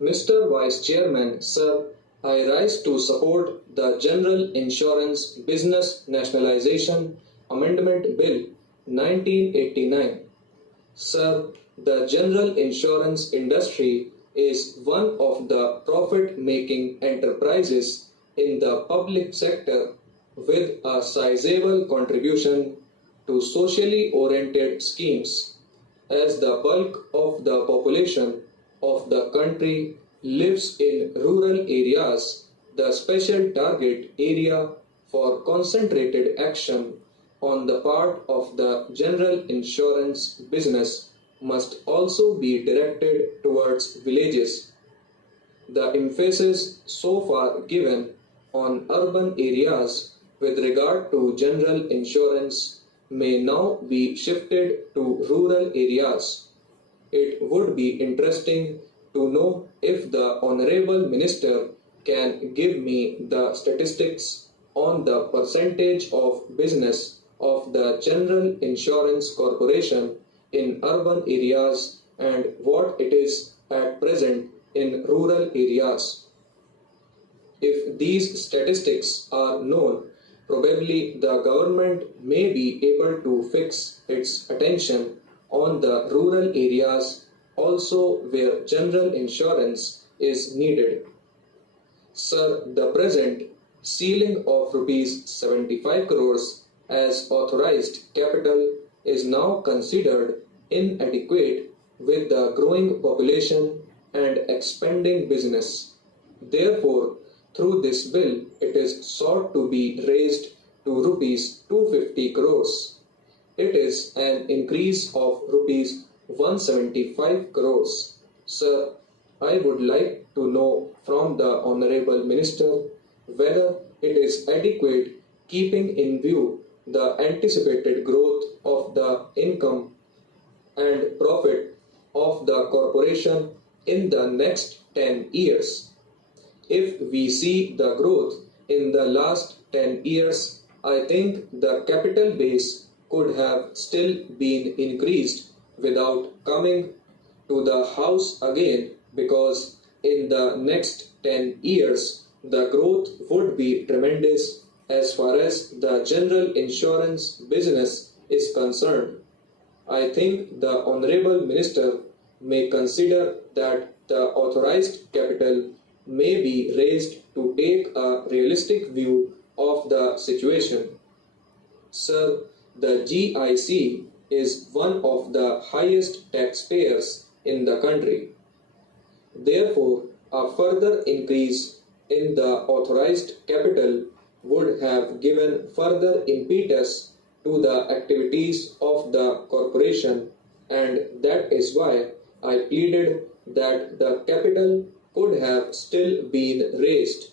Mr. Vice Chairman, sir, I rise to support the General Insurance Business Nationalization Amendment Bill 1989. Sir, the general insurance industry is one of the profit-making enterprises in the public sector with a sizable contribution to socially oriented schemes. As the bulk of the population of the country lives in rural areas, the special target area for concentrated action on the part of the general insurance business must also be directed towards villages. The emphasis so far given on urban areas with regard to general insurance may now be shifted to rural areas. It would be interesting to know if the Honorable Minister can give me the statistics on the percentage of business of the General Insurance Corporation in urban areas and what it is at present in rural areas. If these statistics are known, probably the government may be able to fix its attention on the rural areas also where general insurance is needed. Sir, the present ceiling of rupees 75 crores as authorized capital is now considered inadequate with the growing population and expanding business. Therefore, through this bill, it is sought to be raised to rupees 250 crores. It is an increase of rupees 175 crores. Sir, I would like to know from the Honorable Minister whether it is adequate keeping in view the anticipated growth of the income and profit of the corporation in the next 10 years. If we see the growth in the last 10 years, I think the capital base could have still been increased without coming to the house again because in the next 10 years the growth would be tremendous as far as the general insurance business is concerned. I think the Honorable Minister may consider that the authorized capital may be raised to take a realistic view of the situation. Sir, the GIC is one of the highest taxpayers in the country. Therefore, a further increase in the authorized capital would have given further impetus to the activities of the corporation, and that is why I pleaded that the capital could have still been raised.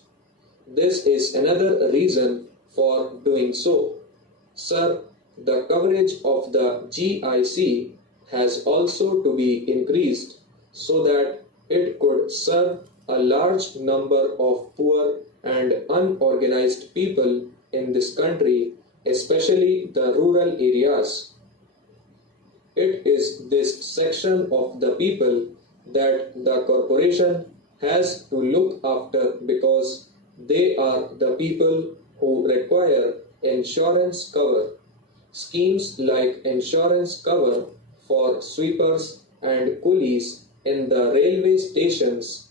This is another reason for doing so. Sir, the coverage of the GIC has also to be increased so that it could serve a large number of poor and unorganized people in this country, especially the rural areas. It is this section of the people that the corporation has to look after because they are the people who require insurance cover. Schemes like insurance cover for sweepers and coolies in the railway stations